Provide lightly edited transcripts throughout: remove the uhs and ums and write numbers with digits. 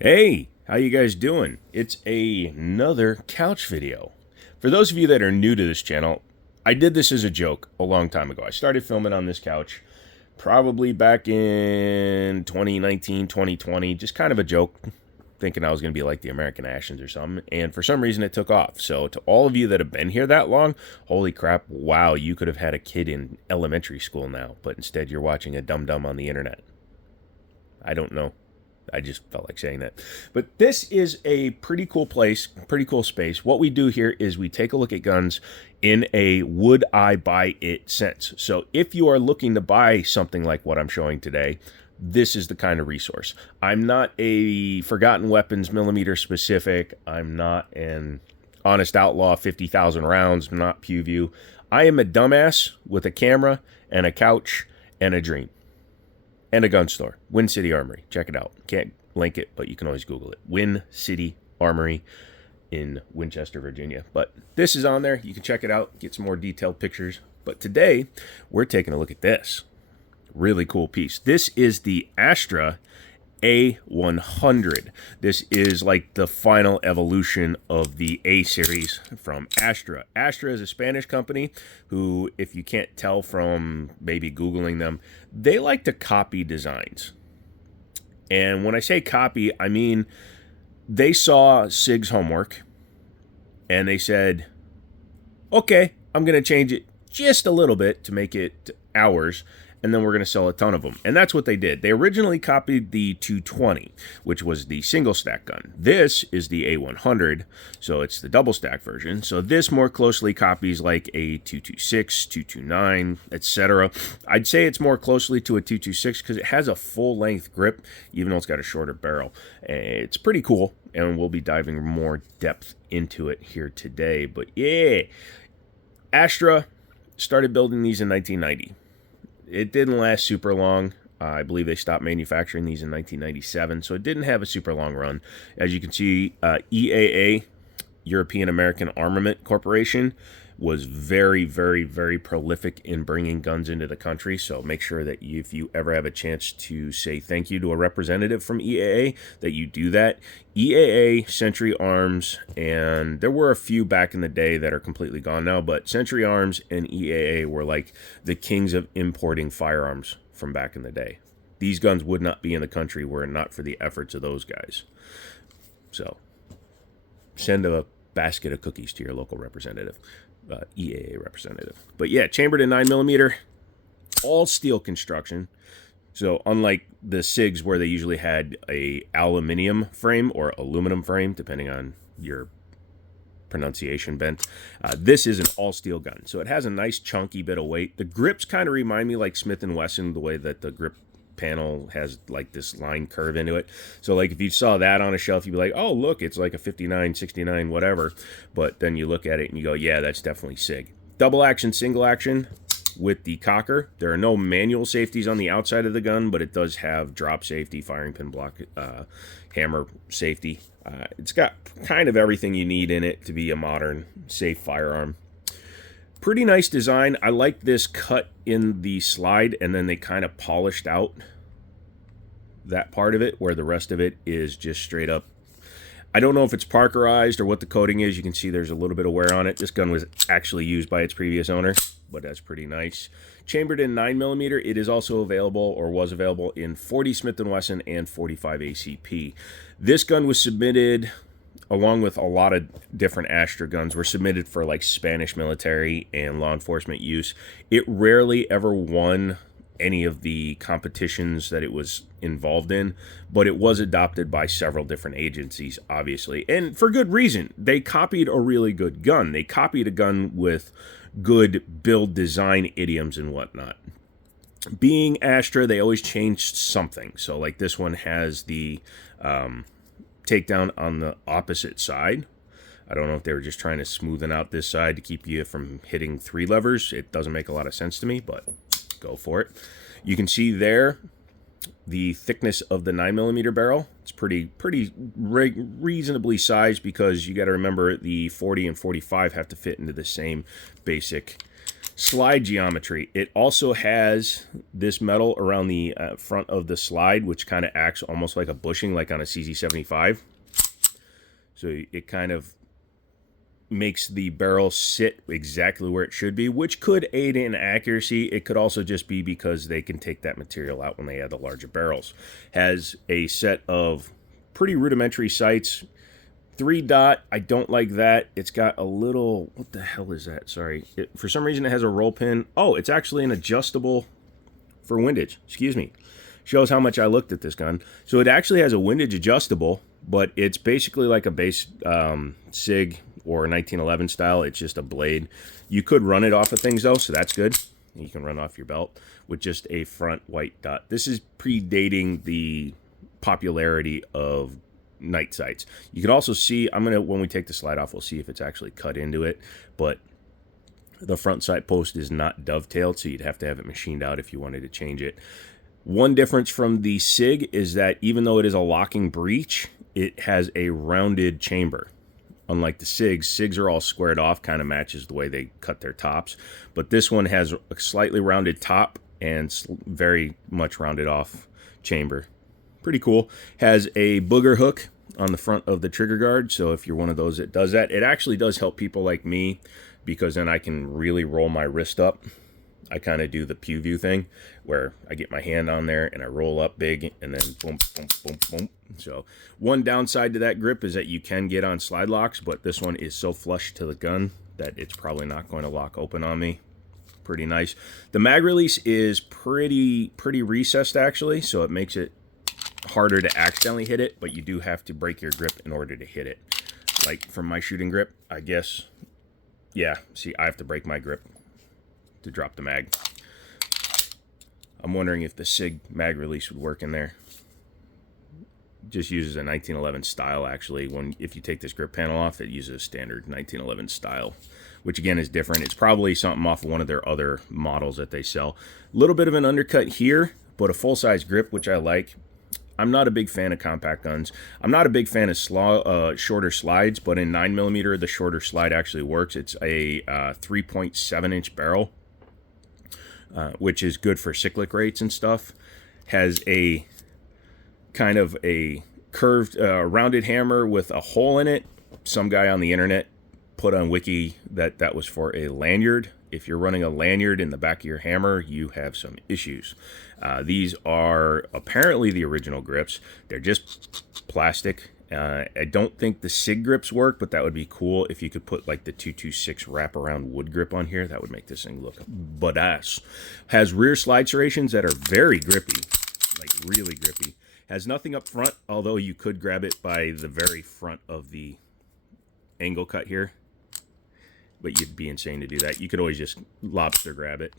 Hey, how you guys doing? It's another couch video. For those of you that are new to this channel, I did this as a joke a long time ago. I started filming on this couch probably back in 2019, 2020, just kind of a joke, thinking I was going to be like the American Ashes or something, and for some reason it took off. So to all of you that have been here that long, holy crap, wow, you could have had a kid in elementary school now, but instead you're watching a dum-dum on the internet. I don't know. I just felt like saying that. But this is a pretty cool place, pretty cool space. What we do here is we take a look at guns in a would I buy it sense. So if you are looking to buy something like what I'm showing today, this is the kind of resource. I'm not a Forgotten Weapons millimeter specific. I'm not an Honest Outlaw 50,000 rounds. I'm not Pew View. I am a dumbass with a camera and a couch and a dream. And a gun store, Win City Armory. Check it out. Can't link it, but you can always Google it. Win City Armory in Winchester, Virginia. But this is on there. You can check it out, get some more detailed pictures. But today, we're taking a look at this. Really cool piece. This is the Astra A100. This is like the final evolution of the A series from Astra. Astra is a Spanish company who, if you can't tell from maybe Googling them, they like to copy designs. And when I say copy, I mean they saw Sig's homework and they said, okay, I'm going to change it just a little bit to make it ours, and then we're going to sell a ton of them. And that's what they did. They originally copied the 220, which was the single stack gun. This is the A100, so it's the double stack version. So this more closely copies like a 226, 229, etc. I'd say it's more closely to a 226 because it has a full-length grip, even though it's got a shorter barrel. It's pretty cool, and we'll be diving more depth into it here today. But yeah, Astra started building these in 1990. It didn't last super long. I believe they stopped manufacturing these in 1997, so it didn't have a super long run. As you can see, EAA, European American Armament Corporation, was very, very, very prolific in bringing guns into the country. So make sure that if you ever have a chance to say thank you to a representative from EAA, that you do that. EAA, Century Arms, and there were a few back in the day that are completely gone now, but Century Arms and EAA were like the kings of importing firearms from back in the day. These guns would not be in the country were it not for the efforts of those guys. So send a basket of cookies to your local representative. EAA representative. But yeah, chambered in 9mm, all steel construction. So unlike the SIGs where they usually had a aluminium frame or aluminum frame, depending on your pronunciation bent, this is an all steel gun. So it has a nice chunky bit of weight. The grips kind of remind me like Smith & Wesson, the way that the grip panel has like this line curve into it. So like if you saw that on a shelf, you'd be like, oh look, it's like a 59, 69, whatever. But then you look at it and you go, yeah, that's definitely SIG. Double action, single action with the cocker. There are no manual safeties on the outside of the gun, but it does have drop safety, firing pin block, hammer safety. It's got kind of everything you need in it to be a modern, safe firearm. Pretty nice design. I like this cut in the slide, and then they kind of polished out that part of it, where the rest of it is just straight up. I don't know if it's Parkerized or what the coating is. You can see there's a little bit of wear on it. This gun was actually used by its previous owner, but that's pretty nice. Chambered in 9mm, it is also available, or was available, in 40 Smith & Wesson and 45 ACP. This gun was submitted, along with a lot of different Astra guns, were submitted for like Spanish military and law enforcement use. It rarely ever won any of the competitions that it was involved in, but it was adopted by several different agencies, obviously, and for good reason. They copied a really good gun. They copied a gun with good build design idioms and whatnot. Being Astra, they always changed something. So like this one has the takedown on the opposite side. I don't know if they were just trying to smoothen out this side to keep you from hitting 3 levers. It doesn't make a lot of sense to me, but go for it. You can see there the thickness of the 9mm barrel. It's pretty reasonably sized, because you got to remember the 40 and 45 have to fit into the same basic Slide geometry. It also has this metal around the front of the slide, which kind of acts almost like a bushing, like on a CZ75. So it kind of makes the barrel sit exactly where it should be, which could aid in accuracy. It could also just be because they can take that material out when they add the larger barrels. Has a set of pretty rudimentary sights. 3-dot, I don't like that. It's got a little, what the hell is that? Sorry. For some reason it has a roll pin. Oh, it's actually an adjustable for windage. Excuse me. Shows how much I looked at this gun. So it actually has a windage adjustable, but it's basically like a base Sig or 1911 style. It's just a blade. You could run it off of things though, so that's good. You can run off your belt with just a front white dot. This is predating the popularity of night sights. You can also see, when we take the slide off, we'll see if it's actually cut into it, but the front sight post is not dovetailed, so you'd have to have it machined out if you wanted to change it. One difference from the Sig is that even though it is a locking breech, it has a rounded chamber. Unlike the Sigs are all squared off, kind of matches the way they cut their tops, but this one has a slightly rounded top and very much rounded off chamber. Pretty cool. Has a booger hook on the front of the trigger guard, so if you're one of those that does that, it actually does help people like me, because then I can really roll my wrist up. I kind of do the pew view thing where I get my hand on there and I roll up big and then boom, boom, boom, boom. So one downside to that grip is that you can get on slide locks, but this one is so flush to the gun that it's probably not going to lock open on me. Pretty nice. The mag release is pretty recessed actually, so it makes it harder to accidentally hit it, but you do have to break your grip in order to hit it. Like from my shooting grip, I guess, yeah, see, I have to break my grip to drop the mag. I'm wondering if the Sig mag release would work in there. Just uses a 1911 style actually. If you take this grip panel off, it uses a standard 1911 style, which again is different. It's probably something off of one of their other models that they sell. A little bit of an undercut here, but a full-size grip, which I like. I'm not a big fan of compact guns. I'm not a big fan of shorter slides, but in 9mm, the shorter slide actually works. It's a 3.7-inch barrel, which is good for cyclic rates and stuff. Has a kind of a curved, rounded hammer with a hole in it. Some guy on the internet put on Wiki that that was for a lanyard. If you're running a lanyard in the back of your hammer, you have some issues. These are apparently the original grips. They're just plastic. I don't think the Sig grips work, but that would be cool if you could put like the 226 wraparound wood grip on here. That would make this thing look badass. Has rear slide serrations that are very grippy, like really grippy. Has nothing up front, although you could grab it by the very front of the angle cut here. But you'd be insane to do that. You could always just lobster grab it.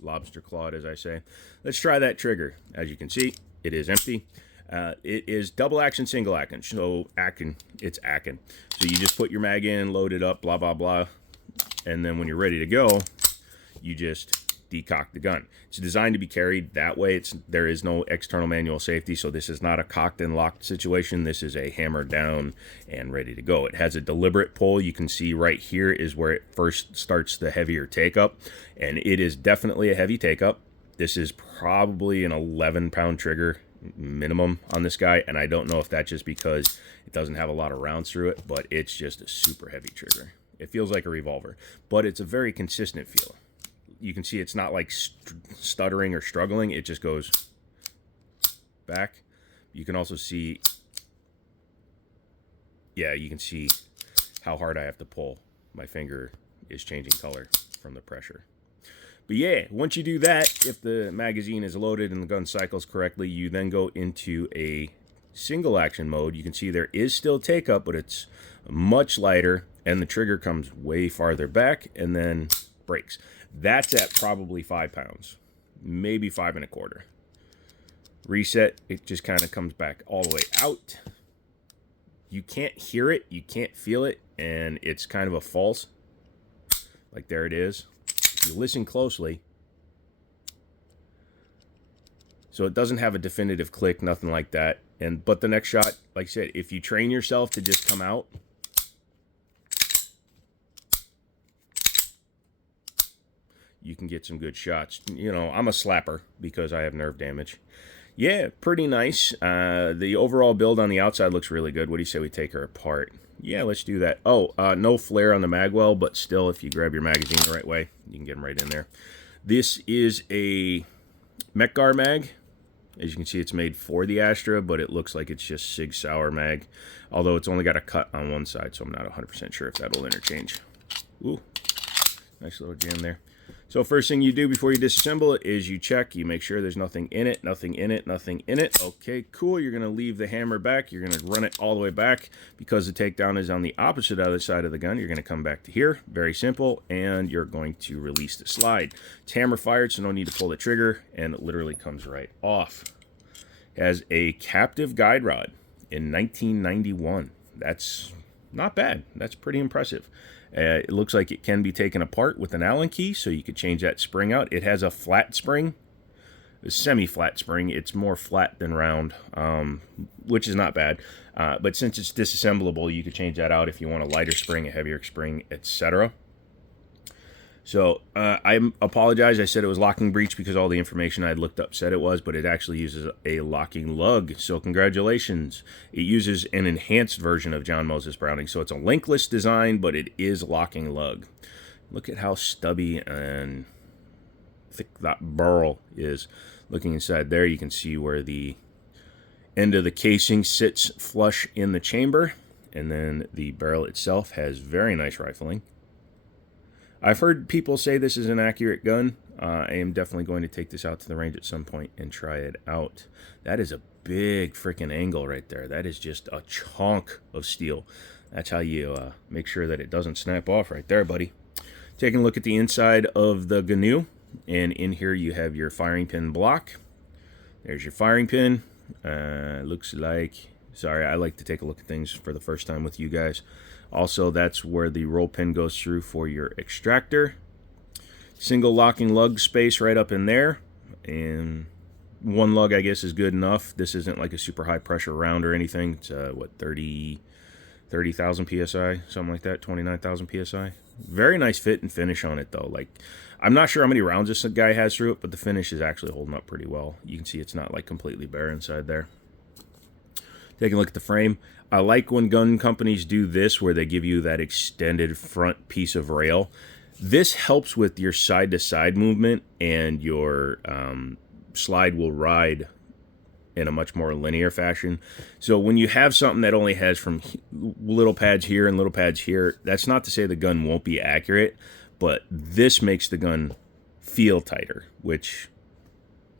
Lobster clawed, as I say. Let's try that trigger. As you can see, it is empty. It is double action, single action. So it's action. So you just put your mag in, load it up, blah, blah, blah. And then when you're ready to go, you just decock the gun. It's designed to be carried that way. There is no external manual safety, so this is not a cocked and locked situation. This is a hammer down and ready to go. It has a deliberate pull. You can see right here is where it first starts the heavier take up, and it is definitely a heavy take up. This is probably an 11-pound trigger minimum on this guy, and I don't know if that's just because it doesn't have a lot of rounds through it, but it's just a super heavy trigger. It feels like a revolver, but it's a very consistent feel. You can see it's not like stuttering or struggling. It just goes back. You can also see, yeah, you can see how hard I have to pull. My finger is changing color from the pressure. But yeah, once you do that, if the magazine is loaded and the gun cycles correctly, you then go into a single action mode. You can see there is still take up, but it's much lighter, and the trigger comes way farther back and then breaks. That's at probably 5 pounds, maybe 5 1/4. Reset, it just kind of comes back all the way out. You can't hear it, you can't feel it, and it's kind of a false. Like there it is. If you listen closely, so it doesn't have a definitive click, nothing like that. But the next shot, like I said, if you train yourself to just come out, you can get some good shots. You know, I'm a slapper because I have nerve damage. Yeah, pretty nice. The overall build on the outside looks really good. What do you say we take her apart? Yeah, let's do that. Oh, no flare on the magwell, but still, if you grab your magazine the right way, you can get them right in there. This is a Mech-Gar mag. As you can see, it's made for the Astra, but it looks like it's just Sig Sauer mag. Although it's only got a cut on one side, so I'm not 100% sure if that'll interchange. Ooh, nice little jam there. So first thing you do before you disassemble it is you check, you make sure there's nothing in it, nothing in it, nothing in it. Okay, cool. You're going to leave the hammer back. You're going to run it all the way back. Because the takedown is on the opposite other side of the gun, you're going to come back to here. Very simple. And you're going to release the slide. It's hammer fired, so no need to pull the trigger. And it literally comes right off. It has a captive guide rod in 1991. That's not bad. That's pretty impressive. It looks like it can be taken apart with an Allen key, so you could change that spring out. It has a flat spring, a semi-flat spring. It's more flat than round, which is not bad. But since it's disassemblable, you could change that out if you want a lighter spring, a heavier spring, etc. So I apologize. I said it was locking breech because all the information I had looked up said it was, but it actually uses a locking lug. So congratulations. It uses an enhanced version of John Moses Browning. So it's a linkless design, but it is locking lug. Look at how stubby and thick that burl is. Looking inside there, you can see where the end of the casing sits flush in the chamber. And then the barrel itself has very nice rifling. I've heard people say this is an accurate gun. I am definitely going to take this out to the range at some point and try it out. That is a big freaking angle right there. That is just a chunk of steel. That's how you make sure that it doesn't snap off right there, buddy. Taking a look at the inside of the GNU, and in here you have your firing pin block. There's your firing pin. Looks like... Sorry, I like to take a look at things for the first time with you guys. Also, that's where the roll pin goes through for your extractor. Single locking lug space right up in there. And one lug, I guess, is good enough. This isn't like a super high pressure round or anything. It's, what, 30,000 PSI? Something like that, 29,000 PSI. Very nice fit and finish on it, though. Like, I'm not sure how many rounds this guy has through it, but the finish is actually holding up pretty well. You can see it's not, like, completely bare inside there. Taking a look at the frame. I like when gun companies do this where they give you that extended front piece of rail. This helps with your side-to-side movement, and your slide will ride in a much more linear fashion. So when you have something that only has from little pads here and little pads here, that's not to say the gun won't be accurate, but this makes the gun feel tighter, which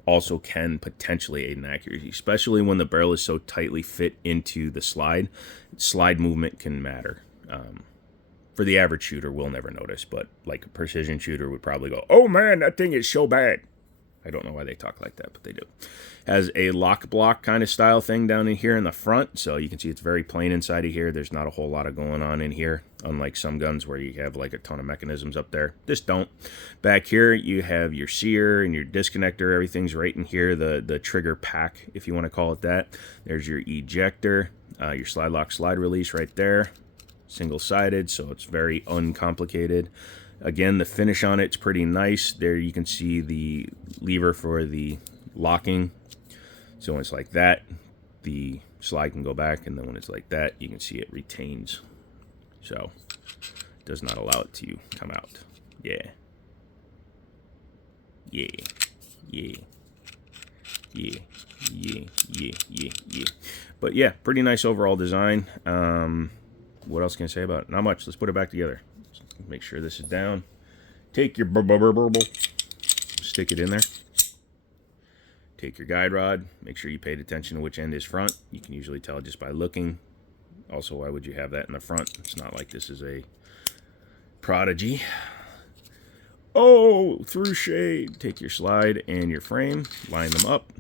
also can potentially aid in accuracy, especially when the barrel is so tightly fit into the slide. Slide movement can matter. For the average shooter, we'll never notice, but like a precision shooter would probably go, "Oh man, that thing is so bad." I don't know why they talk like that, but they do. Has a lock block kind of style thing down in here in the front, so you can see it's very plain inside of here. There's not a whole lot of going on in here, unlike some guns where you have like a ton of mechanisms up there. This don't. Back here, you have your sear and your disconnector. Everything's right in here, the trigger pack, if you want to call it that. There's your ejector, your slide lock, slide release right there. Single-sided, so it's very uncomplicated. Again, the finish on it's pretty nice. There you can see the lever for the locking. So when it's like that, the slide can go back, and then when it's like that, you can see it retains. So it does not allow it to come out. Yeah. Yeah. Yeah. Yeah. Yeah. Yeah. Yeah. Yeah. But yeah, pretty nice overall design. What else can I say about it? Not much. Let's put it back together. Make sure this is down. Take your burble, stick it in there. Take your guide rod. Make sure you paid attention to which end is front. You can usually tell just by looking. Also, why would you have that in the front? It's not like this is a Prodigy. Oh, through shade. Take your slide and your frame. Line them up.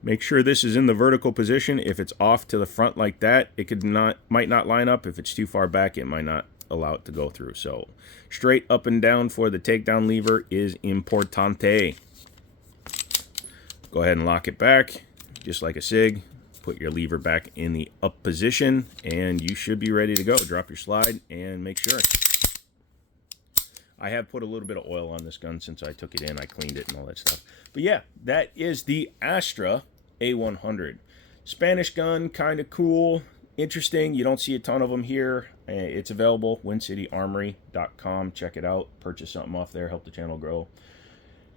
Make sure this is in the vertical position. If it's off to the front like that, it might not line up. If it's too far back, it might not allow it to go through. So straight up and down for the takedown lever is importante. Go ahead and lock it back just like a Sig. Put your lever back in the up position and you should be ready to go. Drop your slide and make sure. I have put a little bit of oil on this gun since I took it in. I cleaned it and all that stuff. But yeah, that is the Astra A100. Spanish gun, kind of cool, interesting. You don't see a ton of them here. It's available, WinCityArmory.com. Check it out. Purchase something off there. Help the channel grow.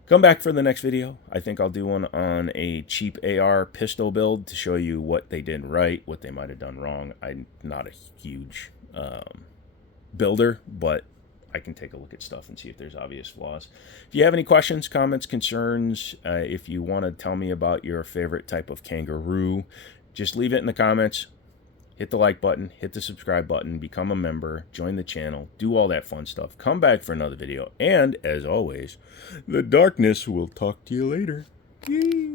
Come back for the next video. I think I'll do one on a cheap AR pistol build to show you what they did right, what they might have done wrong. I'm not a huge builder, but I can take a look at stuff and see if there's obvious flaws. If you have any questions, comments, concerns, if you want to tell me about your favorite type of kangaroo, just leave it in the comments. Hit the like button, hit the subscribe button, become a member, join the channel, do all that fun stuff. Come back for another video. And as always, the darkness will talk to you later. Yay.